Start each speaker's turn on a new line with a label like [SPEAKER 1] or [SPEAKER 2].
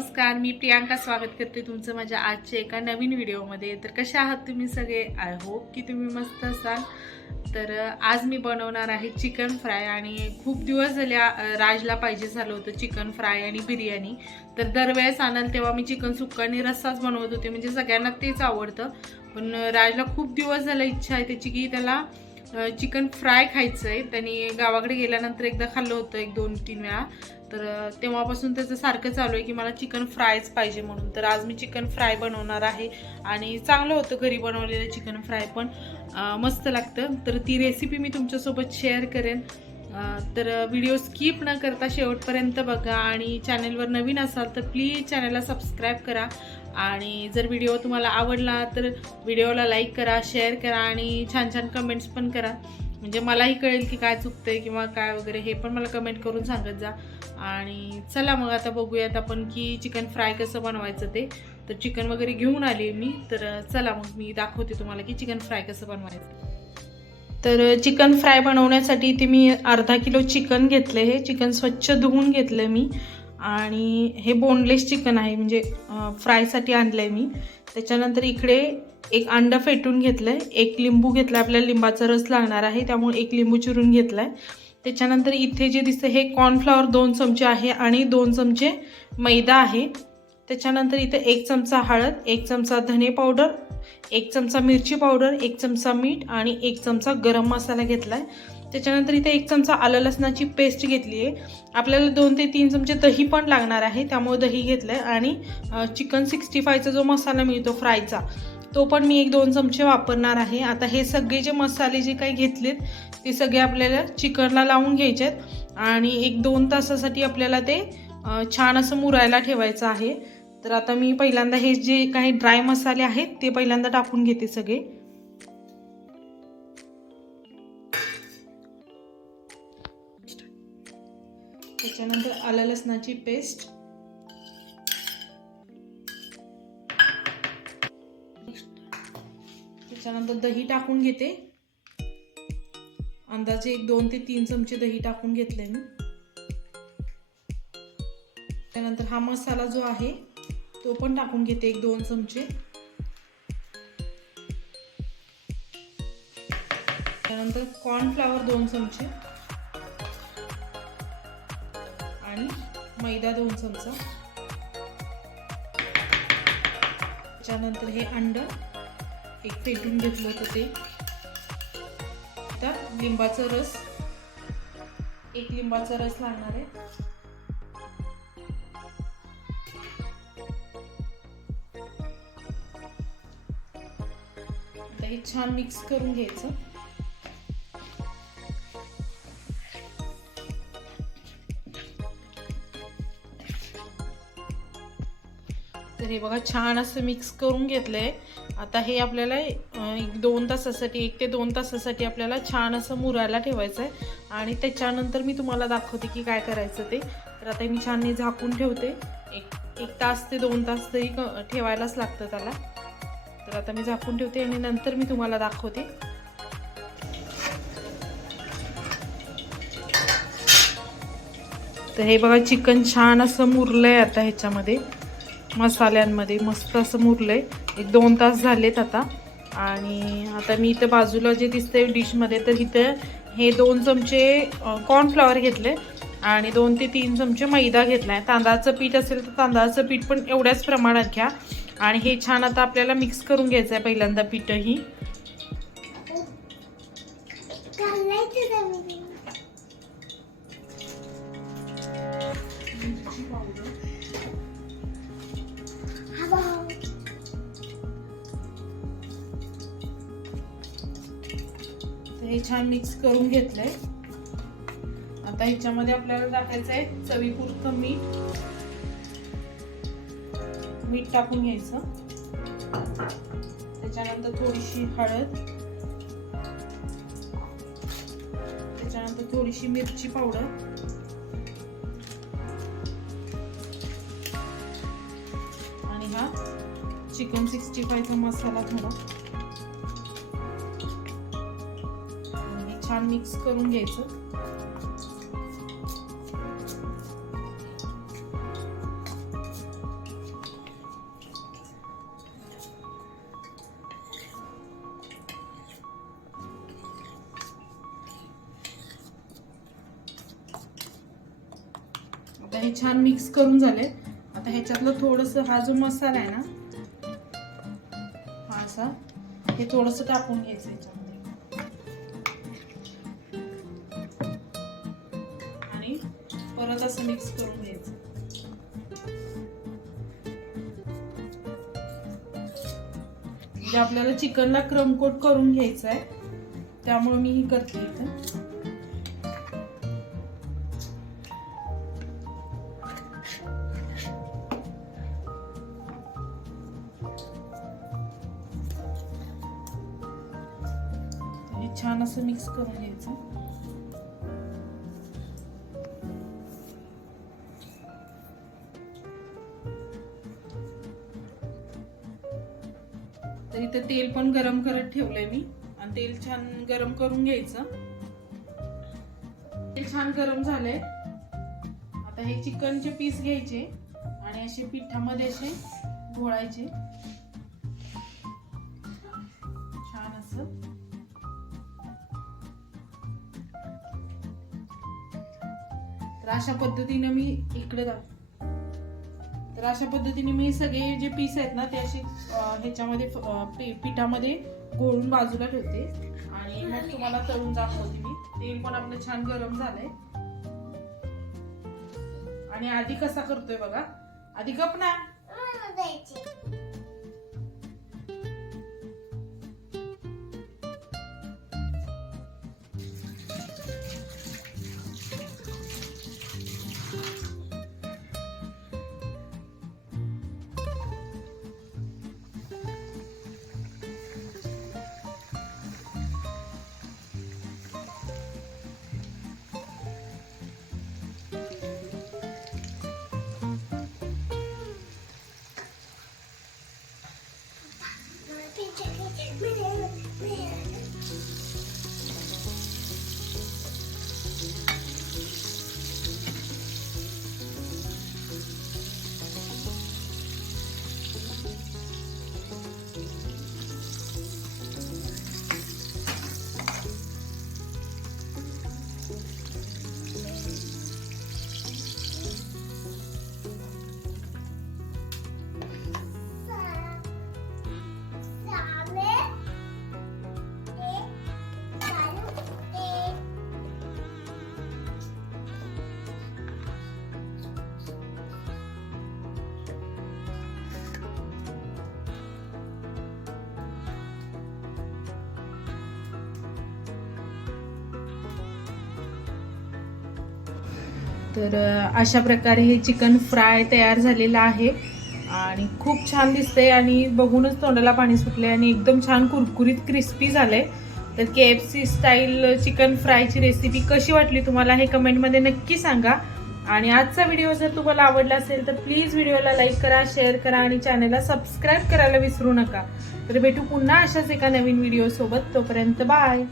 [SPEAKER 1] नमस्कार मी प्रियांका स्वागत करते तुमचं माझ्या आजच्या एका नवीन व्हिडिओमध्ये. तर कसे आहात तुम्ही सगळे? आय होप की तुम्ही मस्त असाल. तर आज मी बनवणार आहे चिकन फ्राय आणि खूप दिवस झाले राजला पाहिजे झालं होतं चिकन फ्राय आणि बिर्याणी. तर दरवेळेस आणाल तेव्हा मी चिकन सुक्का आणि रस्साच बनवत होते म्हणजे सगळ्यांना तेच आवडतं. पण राजला खूप दिवस झालं इच्छा आहे त्याची की त्याला चिकन फ्राय खायचं आहे त्यांनी गावाकडे गेल्यानंतर एकदा खाल्लं होतं एक दोन तीन वेळा. तर तेव्हापासून त्याचं सारखं चालू आहे की मला चिकन फ्रायच पाहिजे म्हणून. तर आज मी चिकन फ्राय बनवणार आहे. आणि चांगलं होतं घरी बनवलेलं चिकन फ्राय पण. मस्त लागतं. तर ती रेसिपी मी तुमच्यासोबत शेअर करेन. तर व्हिडिओ स्किप न करता शेवटपर्यंत बघा. आणि चॅनलवर नवीन असाल तर प्लीज चॅनलला सबस्क्राईब करा. आणि जर व्हिडिओ तुम्हाला आवडला तर व्हिडिओला लाईक करा शेअर करा आणि छान छान कमेंट्स पण करा. म्हणजे मलाही कळेल की काय चुकतंय किंवा काय वगैरे हे पण मला कमेंट करून सांगत जा. आणि चला मग आता बघूयात आपण की चिकन फ्राय कसं बनवायचं ते. तर चिकन वगैरे घेऊन आली मी तर चला मग मी दाखवते तुम्हाला की चिकन फ्राय कसं बनवायचं. तर चिकन फ्राय बनवण्यासाठी इथे मी अर्धा किलो चिकन घेतलं हे. चिकन स्वच्छ धुवून घेतलं मी. आणि हे बोनलेस चिकन आहे म्हणजे फ्रायसाठी आणलं आहे मी. त्याच्यानंतर इकडे एक अंडं फेटून घेतलं आहे एक लिंबू घेतला आपल्याला लिंबाचा रस लागणार आहे त्यामुळे एक लिंबू चिरून घेतला आहे त्याच्यानंतर इथे जे दिसतं हे कॉर्नफ्लॉवर दोन चमचे आहे आणि दोन चमचे मैदा आहे. त्याच्यानंतर इथे एक चमचा हळद एक चमचा धने पावडर एक चमचा मिरची पावडर एक चमचा मीठ आणि एक चमचा गरम मसाला घेतला आहे त्याच्यानंतर इथे एक चमचा आलं लसणाची पेस्ट घेतली आहे. आपल्याला दोन ते तीन चमचे दही पण लागणार आहे त्यामुळे दही घेतलं आहे आणि चिकन सिक्स्टी फायचा जो मसाला मिळतो फ्रायचा तो पण मी एक दोन चमचे वापरणार आहे. आता हे सगळे जे मसाले जे काही घेतलेत ते सगळे आपल्याला चिकनला लावून घ्यायचे आहेत. आणि एक दोन तासासाठी आपल्याला ते छान असं मुरायला ठेवायचं आहे. तर आता मी पहिल्यांदा हे जे काही ड्राय मसाले आहेत ते पहिल्यांदा टाकून घेते सगळे. त्याच्यानंतर आलं लसणाची पेस्ट. त्याच्यानंतर दही टाकून घेते. अंदाजे एक दोन ते तीन चमचे दही टाकून घेतले मी. त्यानंतर हा मसाला जो आहे तो पण टाकून घेते एक दोन चमचे. त्यानंतर कॉर्नफ्लावर दोन चमचे. आणि मैदा दोन चमचा. त्यानंतर हे अंड एक पेटून घेतलं होतं ते. आता लिंबाचा रस. एक लिंबाचा रस लागणार आहे. हे छान मिक्स करून घ्यायचं. तर हे बघा छान असं मिक्स करून घेतलंय. आता हे आपल्याला एक दोन तासासाठी एक ते दोन तासासाठी आपल्याला छान असं मुरायला ठेवायचं आहे आणि त्याच्यानंतर मी तुम्हाला दाखवते की काय करायचं ते. तर आता मी छान हे झाकून ठेवते. एक एक तास ते दोन तास तरी ठेवायलाच लागतं त्याला. तर आता मी झाकून ठेवते आणि नंतर मी तुम्हाला दाखवते. तर हे बघा चिकन छान असं मुरलंय आता ह्याच्यामध्ये मसाल्यांमध्ये मस्त असं मुरलंय. एक दोन तास झालेत आता. आणि आता मी इथं बाजूला जे दिसतंय डिशमध्ये तर इथं हे दोन चमचे कॉर्नफ्लॉवर घेतले आणि दोन ते तीन चमचे मैदा घेतला आहे तांदळाचं पीठ असेल तर तांदळाचं पीठ पण एवढ्याच प्रमाणात घ्या. आणि हे छान आता आपल्याला मिक्स करून घ्यायचं आहे पहिल्यांदा पीठही. ही हे छान मिक्स करून घेतलंय. आता ह्याच्यामध्ये आपल्याला टाकायचं आहे चवीपुरतं मीठ. मीठ टाकून घ्यायचं. त्याच्यानंतर थोडीशी हळद. त्याच्यानंतर थोडीशी मिरची पावडर. आणि हा चिकन सिक्स्टी फायचा मसाला थोडा. आणि छान मिक्स करून घ्यायचं. हे छान मिक्स करून झाले. आता ह्याच्यातलं थोडंसं हा जो मसाला आहे ना हा असा हे थोडंसं टाकून घ्यायचं ह्याच्यामध्ये. आणि परत असं मिक्स करून घ्यायचं. म्हणजे आपल्याला चिकनला क्रमकोट करून घ्यायचं आहे त्यामुळे मी ही करते इथं. छान असं मिक्स करून घ्यायचं. तर इथं तेल पण गरम करत ठेवलंय मी. आणि तेल छान गरम करून घ्यायचं. तेल छान गरम झालंय. आता हे चिकनचे पीस घ्यायचे आणि असे पिठामध्ये असे घोळायचे. छान असं. तर अशा पद्धतीने मी इकडे दाख तर अशा पद्धतीने मी सगळे जे पीस आहेत ना ते असे ह्याच्यामध्ये पिठामध्ये गोळून बाजूला ठेवते. आणि मग तुम्हाला तळून दाखवते मी. तेल पण आपलं छान गरम झालंय. आणि आधी कसा करतोय बघा. आधी गप ना. तर अशा प्रकारे हे चिकन फ्राय तयार झालेलं आहे. आणि खूप छान दिसतंय आणि बघूनच तोंडाला पाणी सुटले आणि एकदम छान कुरकुरीत क्रिस्पी झालंय. तर K F C style chicken फ्रायची recipe कशी वाटली तुम्हाला हे कमेंटमध्ये नक्की सांगा. आणि आजचा व्हिडिओ जर तुम्हाला आवडला असेल तर प्लीज व्हिडिओला लाईक करा शेअर करा आणि चॅनलला सबस्क्राईब करायला विसरू नका. तर भेटू पुन्हा अशाच एका नवीन व्हिडिओसोबत तोपर्यंत बाय